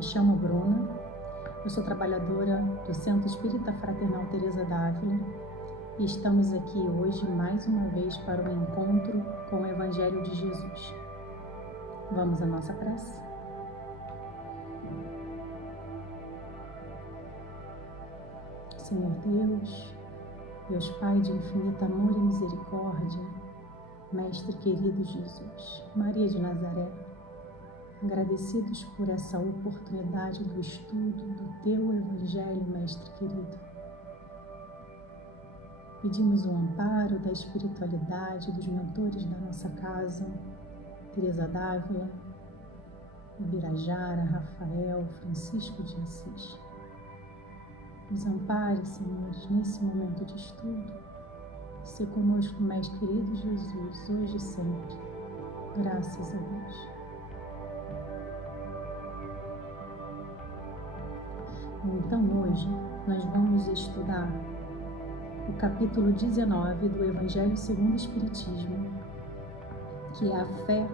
Me chamo Bruna, eu sou trabalhadora do Centro Espírita Fraternal Teresa d'Ávila e estamos aqui hoje mais uma vez para o encontro com o Evangelho de Jesus. Vamos à nossa prece? Senhor Deus Pai de infinito amor e misericórdia, Mestre querido Jesus, Maria de Nazaré, agradecidos por essa oportunidade do estudo do Teu Evangelho, Mestre querido. Pedimos o amparo da espiritualidade dos mentores da nossa casa, Teresa d'Ávila, Ibirajara, Rafael, Francisco de Assis. Nos ampare, Senhores, nesse momento de estudo. Se conosco, Mestre querido Jesus, hoje e sempre. Graças a Deus. Então, hoje, nós vamos estudar o capítulo 19 do Evangelho segundo o Espiritismo, que é a fé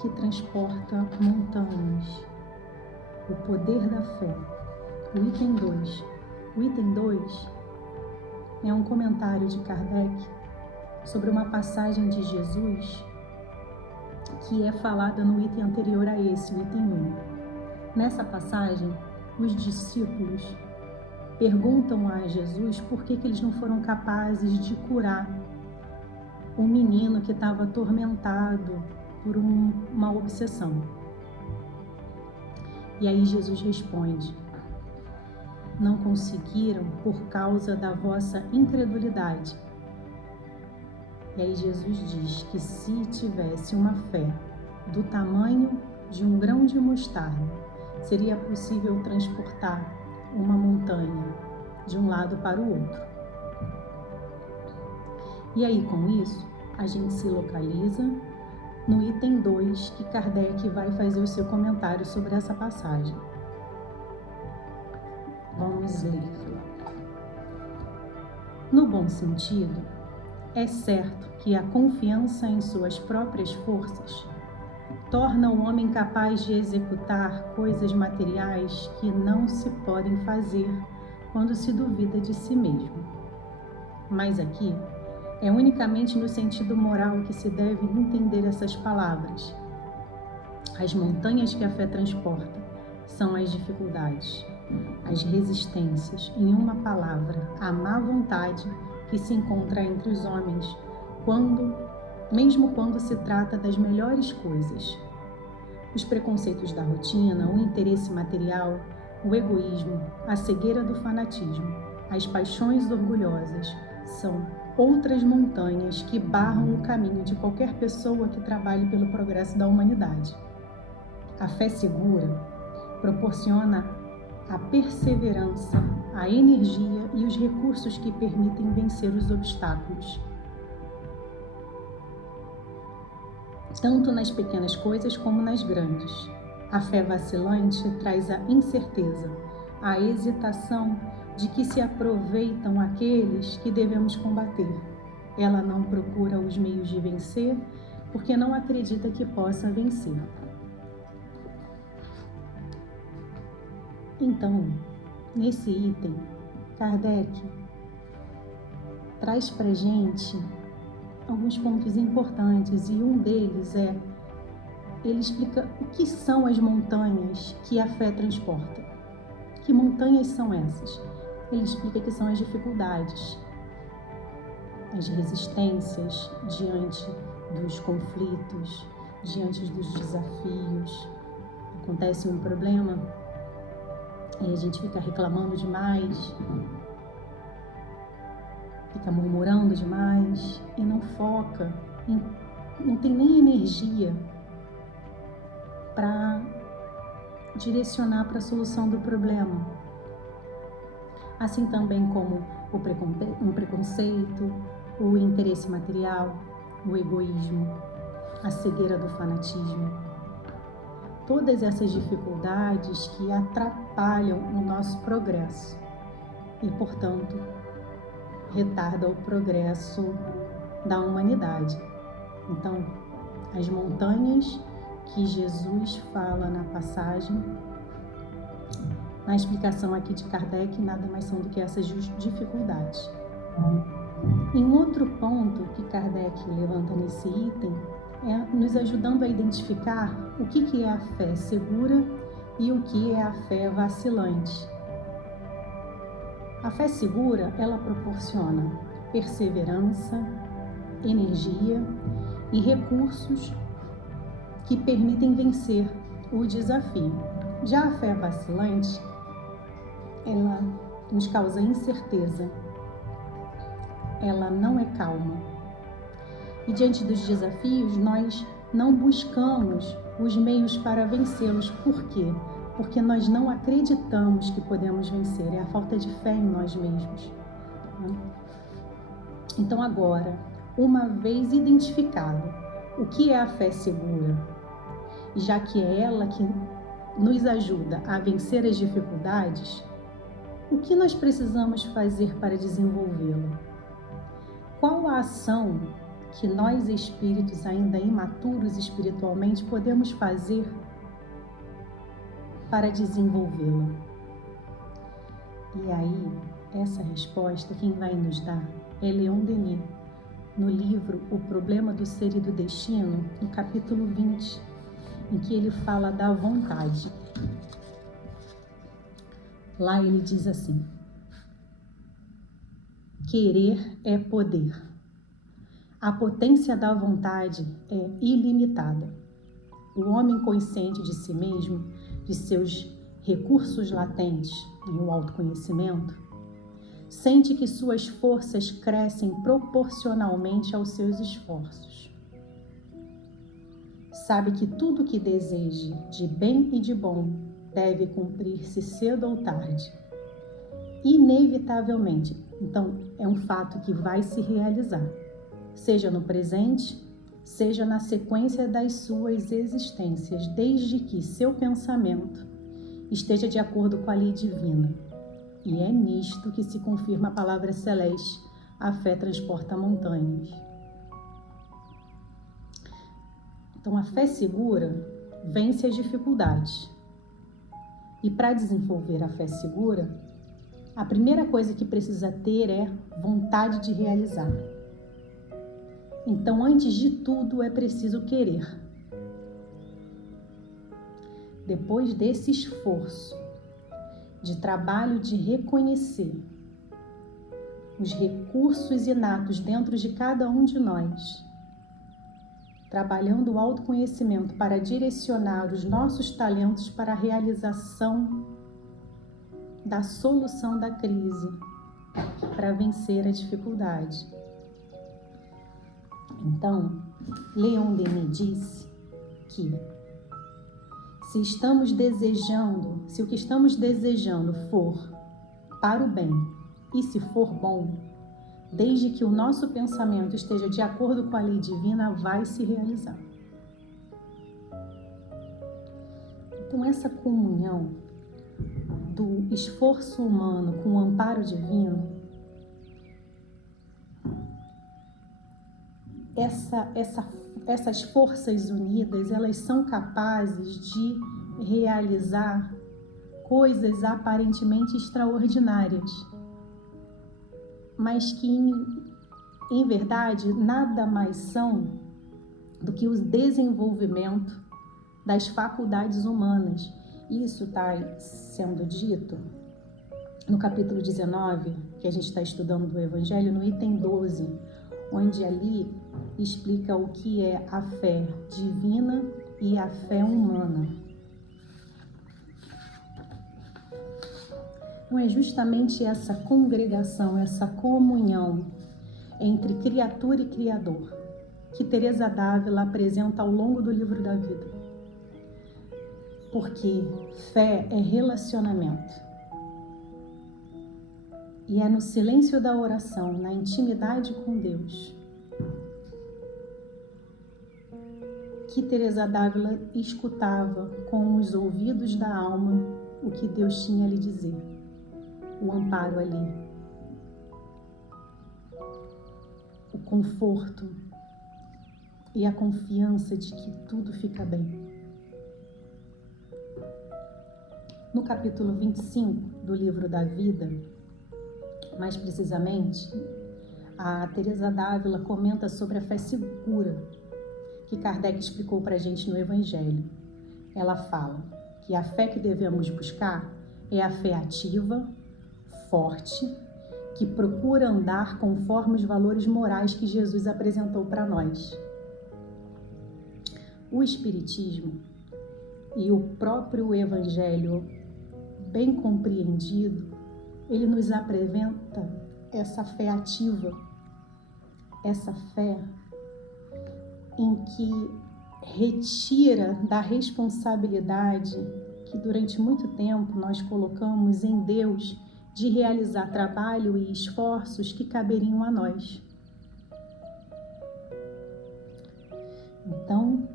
que transporta montanhas. O poder da fé. O item 2. O item 2 é um comentário de Kardec sobre uma passagem de Jesus que é falada no item anterior a esse, o item 1. Nessa passagem, os discípulos perguntam a Jesus por que eles não foram capazes de curar um menino que estava atormentado por uma obsessão. E aí Jesus responde: não conseguiram por causa da vossa incredulidade. E aí Jesus diz que se tivesse uma fé do tamanho de um grão de mostarda, seria possível transportar uma montanha de um lado para o outro. E aí, com isso, a gente se localiza no item 2, que Kardec vai fazer o seu comentário sobre essa passagem. Vamos ler. No bom sentido, é certo que a confiança em suas próprias forças torna o homem capaz de executar coisas materiais que não se podem fazer quando se duvida de si mesmo. Mas aqui é unicamente no sentido moral que se deve entender essas palavras. As montanhas que a fé transporta são as dificuldades, as resistências, em uma palavra, a má vontade que se encontra entre os homens, mesmo quando se trata das melhores coisas. Os preconceitos da rotina, o interesse material, o egoísmo, a cegueira do fanatismo, as paixões orgulhosas, são outras montanhas que barram o caminho de qualquer pessoa que trabalhe pelo progresso da humanidade. A fé segura proporciona a perseverança, a energia e os recursos que permitem vencer os obstáculos. Tanto nas pequenas coisas como nas grandes. A fé vacilante traz a incerteza, a hesitação de que se aproveitam aqueles que devemos combater. Ela não procura os meios de vencer, porque não acredita que possa vencer. Então, nesse item, Kardec traz pra gente alguns pontos importantes, e um deles ele explica o que são as montanhas que a fé transporta. Que montanhas são essas? Ele explica que são as dificuldades, as resistências diante dos conflitos, diante dos desafios. Acontece um problema e a gente fica reclamando demais, fica murmurando demais e não foca, não tem nem energia para direcionar para a solução do problema. Assim também como o preconceito, o interesse material, o egoísmo, a cegueira do fanatismo. Todas essas dificuldades que atrapalham o nosso progresso e, portanto, retardam o progresso da humanidade. Então, as montanhas que Jesus fala na passagem Na explicação aqui de Kardec, nada mais são do que essas dificuldadades. Em outro ponto que Kardec levanta nesse item, é nos ajudando a identificar o que é a fé segura e o que é a fé vacilante. A fé segura, ela proporciona perseverança, energia e recursos que permitem vencer o desafio. Já a fé vacilante, ela nos causa incerteza, ela não é calma. E diante dos desafios, nós não buscamos os meios para vencê-los. Por quê? Porque nós não acreditamos que podemos vencer. É a falta de fé em nós mesmos. Então agora, uma vez identificado o que é a fé segura, já que é ela que nos ajuda a vencer as dificuldades, o que nós precisamos fazer para desenvolvê-la? Qual a ação que nós, espíritos ainda imaturos espiritualmente, podemos fazer para desenvolvê-la? E aí, essa resposta, quem vai nos dar é Leon Denis, no livro O Problema do Ser e do Destino, no capítulo 20, em que ele fala da vontade. Lá ele diz assim: querer é poder. A potência da vontade é ilimitada. O homem consciente de si mesmo, de seus recursos latentes em o autoconhecimento, sente que suas forças crescem proporcionalmente aos seus esforços. Sabe que tudo que deseje de bem e de bom deve cumprir-se cedo ou tarde. Inevitavelmente. Então, é um fato que vai se realizar, seja no presente, seja na sequência das suas existências, desde que seu pensamento esteja de acordo com a lei divina. E é nisto que se confirma a palavra celeste: a fé transporta montanhas. Então, a fé segura vence as dificuldades. E para desenvolver a fé segura, a primeira coisa que precisa ter é vontade de realizar. Então, antes de tudo, é preciso querer. Depois desse esforço de trabalho de reconhecer os recursos inatos dentro de cada um de nós, trabalhando o autoconhecimento para direcionar os nossos talentos para a realização da solução da crise, para vencer a dificuldade. Então, Leon Denis disse que se o que estamos desejando for para o bem e se for bom, desde que o nosso pensamento esteja de acordo com a lei divina, vai se realizar. Então, essa comunhão do esforço humano com o amparo divino, essas forças unidas, elas são capazes de realizar coisas aparentemente extraordinárias, mas que em verdade nada mais são do que o desenvolvimento das faculdades humanas. Isso está sendo dito no capítulo 19, que a gente está estudando do Evangelho, no item 12, onde ali explica o que é a fé divina e a fé humana. Então é justamente essa congregação, essa comunhão entre criatura e criador que Teresa d'Ávila apresenta ao longo do livro da vida. Porque fé é relacionamento. E é no silêncio da oração, na intimidade com Deus, que Teresa d'Ávila escutava com os ouvidos da alma o que Deus tinha a lhe dizer, o amparo ali, o conforto e a confiança de que tudo fica bem. No capítulo 25 do livro da vida, mais precisamente, a Teresa d'Ávila comenta sobre a fé segura que Kardec explicou para a gente no Evangelho. Ela fala que a fé que devemos buscar é a fé ativa, forte, que procura andar conforme os valores morais que Jesus apresentou para nós. O Espiritismo e o próprio Evangelho, bem compreendido, ele nos apresenta essa fé ativa, essa fé em que retira da responsabilidade que durante muito tempo nós colocamos em Deus de realizar trabalho e esforços que caberiam a nós. Então,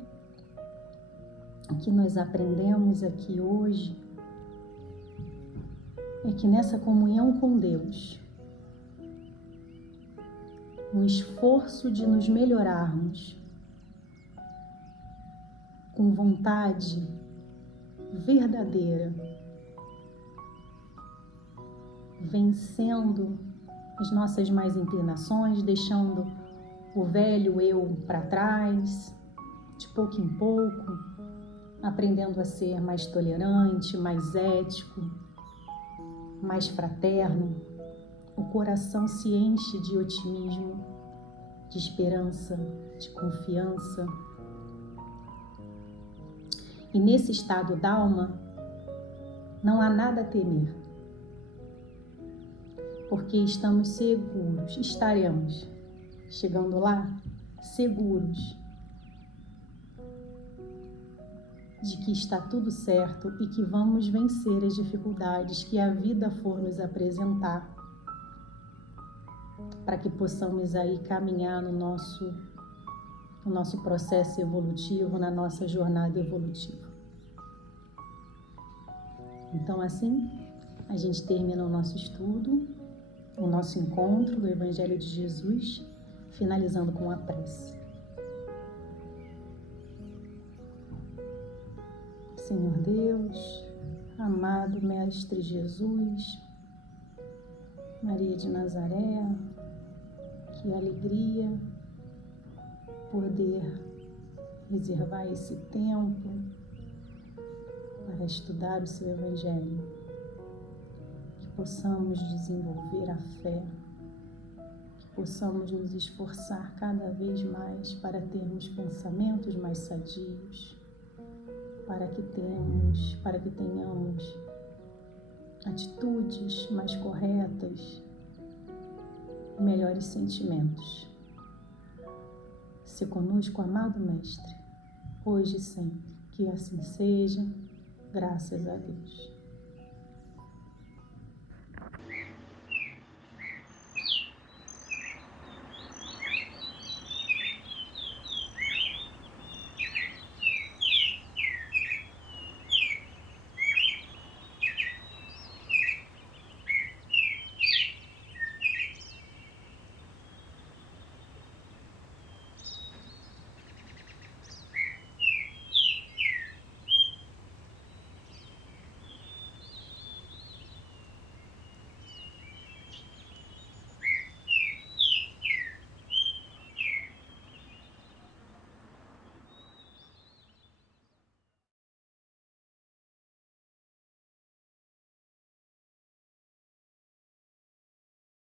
o que nós aprendemos aqui hoje é que nessa comunhão com Deus, no esforço de nos melhorarmos, com vontade verdadeira, vencendo as nossas más inclinações, deixando o velho eu para trás, de pouco em pouco, aprendendo a ser mais tolerante, mais ético, mais fraterno, o coração se enche de otimismo, de esperança, de confiança. E nesse estado d'alma, não há nada a temer, porque estamos seguros, estaremos chegando lá seguros de que está tudo certo e que vamos vencer as dificuldades que a vida for nos apresentar, para que possamos aí caminhar no nosso processo evolutivo, na nossa jornada evolutiva. Então, assim, a gente termina o nosso estudo, o nosso encontro do Evangelho de Jesus, finalizando com a prece. Senhor Deus, amado Mestre Jesus, Maria de Nazaré, que alegria poder reservar esse tempo para estudar o seu Evangelho, que possamos desenvolver a fé, que possamos nos esforçar cada vez mais para termos pensamentos mais sadios, para que tenhamos atitudes mais corretas, melhores sentimentos. Se conosco, amado Mestre, hoje e sempre, que assim seja, graças a Deus.